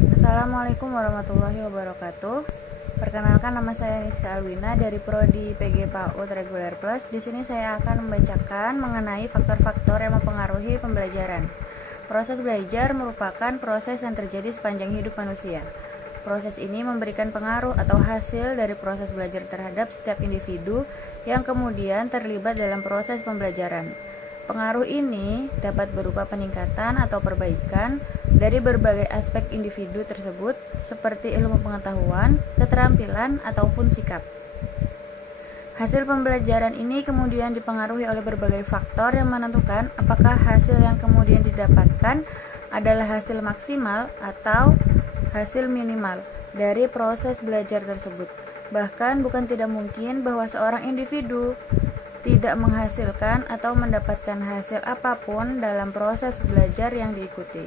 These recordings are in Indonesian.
Assalamualaikum warahmatullahi wabarakatuh. Perkenalkan, nama saya Niska Alwina dari Prodi PG PAUD Reguler Plus. Di sini saya akan membacakan mengenai faktor-faktor yang mempengaruhi pembelajaran. Proses belajar merupakan proses yang terjadi sepanjang hidup manusia. Proses ini memberikan pengaruh atau hasil dari proses belajar terhadap setiap individu yang kemudian terlibat dalam proses pembelajaran. Pengaruh ini dapat berupa peningkatan atau perbaikan dari berbagai aspek individu tersebut, seperti ilmu pengetahuan, keterampilan, ataupun sikap. Hasil pembelajaran ini kemudian dipengaruhi oleh berbagai faktor yang menentukan apakah hasil yang kemudian didapatkan adalah hasil maksimal atau hasil minimal dari proses belajar tersebut. Bahkan bukan tidak mungkin bahwa seorang individu tidak menghasilkan atau mendapatkan hasil apapun dalam proses belajar yang diikuti.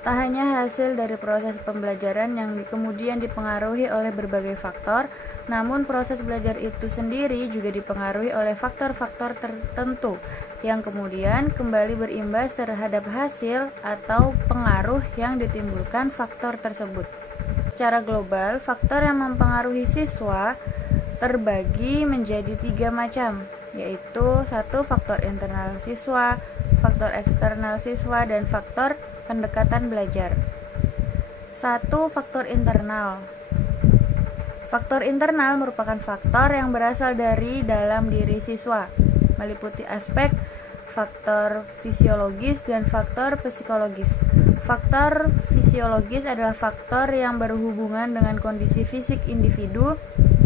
Tak hanya hasil dari proses pembelajaran yang kemudian dipengaruhi oleh berbagai faktor, namun proses belajar itu sendiri juga dipengaruhi oleh faktor-faktor tertentu yang kemudian kembali berimbas terhadap hasil atau pengaruh yang ditimbulkan faktor tersebut. Secara global, faktor yang mempengaruhi siswa terbagi menjadi 3 macam, yaitu 1. Faktor internal siswa, faktor eksternal siswa, dan faktor pendekatan belajar. 1. Faktor internal. Faktor internal merupakan faktor yang berasal dari dalam diri siswa, meliputi aspek faktor fisiologis dan faktor psikologis. Faktor fisiologis adalah faktor yang berhubungan dengan kondisi fisik individu.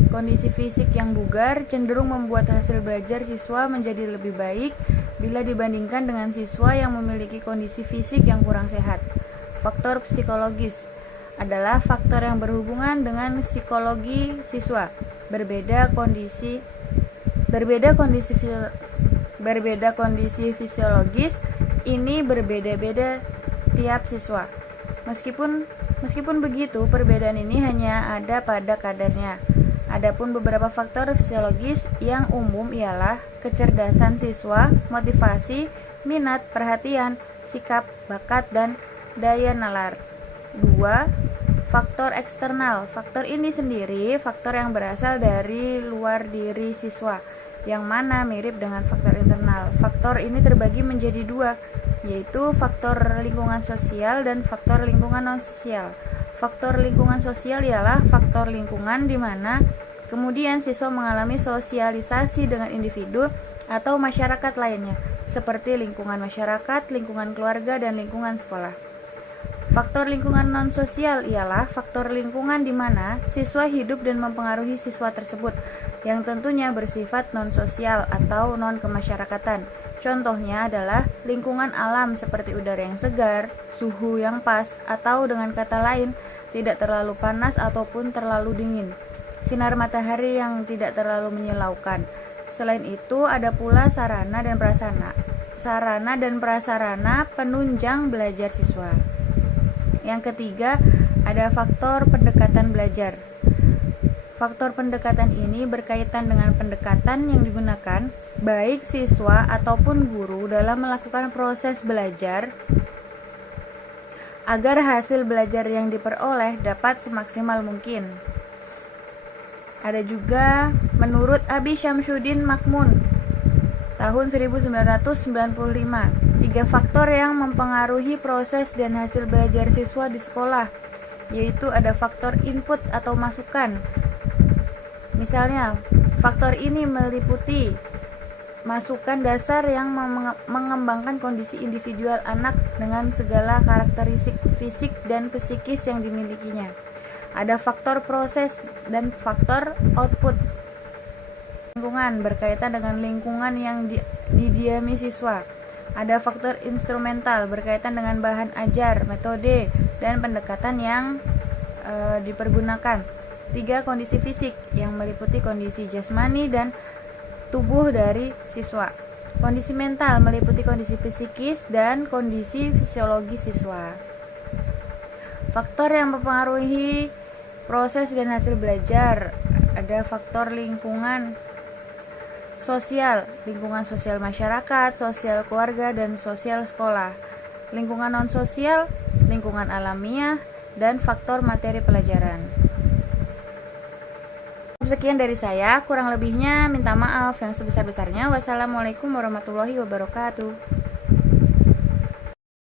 Kondisi fisik yang bugar cenderung membuat hasil belajar siswa menjadi lebih baik bila dibandingkan dengan siswa yang memiliki kondisi fisik yang kurang sehat. Faktor psikologis adalah faktor yang berhubungan dengan psikologi siswa. Berbeda kondisi fisiologis ini berbeda-beda tiap siswa. Meskipun begitu, perbedaan ini hanya ada pada kadarnya. Adapun beberapa faktor fisiologis yang umum ialah kecerdasan siswa, motivasi, minat, perhatian, sikap, bakat, dan daya nalar. 2. Faktor eksternal. Faktor ini sendiri faktor yang berasal dari luar diri siswa, yang mana mirip dengan faktor internal. Faktor ini terbagi menjadi 2, yaitu faktor lingkungan sosial dan faktor lingkungan non-sosial. Faktor lingkungan sosial ialah faktor lingkungan di mana kemudian siswa mengalami sosialisasi dengan individu atau masyarakat lainnya, seperti lingkungan masyarakat, lingkungan keluarga, dan lingkungan sekolah. Faktor lingkungan non-sosial ialah faktor lingkungan di mana siswa hidup dan mempengaruhi siswa tersebut, yang tentunya bersifat non-sosial atau non-kemasyarakatan. Contohnya adalah lingkungan alam seperti udara yang segar, suhu yang pas, atau dengan kata lain, tidak terlalu panas ataupun terlalu dingin, sinar matahari yang tidak terlalu menyilaukan. Selain itu, ada pula sarana dan prasarana penunjang belajar siswa. Yang ketiga, ada faktor pendekatan belajar. Faktor pendekatan ini berkaitan dengan pendekatan yang digunakan baik siswa ataupun guru dalam melakukan proses belajar agar hasil belajar yang diperoleh dapat semaksimal mungkin. Ada juga menurut Abi Syamsuddin Makmun tahun 1995, 3 faktor yang mempengaruhi proses dan hasil belajar siswa di sekolah, yaitu ada faktor input atau masukan. Misalnya, faktor ini meliputi masukan dasar yang mengembangkan kondisi individual anak dengan segala karakteristik fisik dan psikis yang dimilikinya. Ada faktor proses dan faktor output. Lingkungan berkaitan dengan lingkungan yang didiami siswa. Ada faktor instrumental berkaitan dengan bahan ajar, metode, dan pendekatan yang dipergunakan. 3. Kondisi fisik yang meliputi kondisi jasmani dan tubuh dari siswa. Kondisi mental meliputi kondisi psikis dan kondisi fisiologi siswa. Faktor yang mempengaruhi proses dan hasil belajar, ada faktor lingkungan sosial masyarakat, sosial keluarga, dan sosial sekolah. Lingkungan non-sosial lingkungan alamiah, dan faktor materi pelajaran. Sekian dari saya, kurang lebihnya minta maaf yang sebesar-besarnya. Wassalamualaikum warahmatullahi wabarakatuh.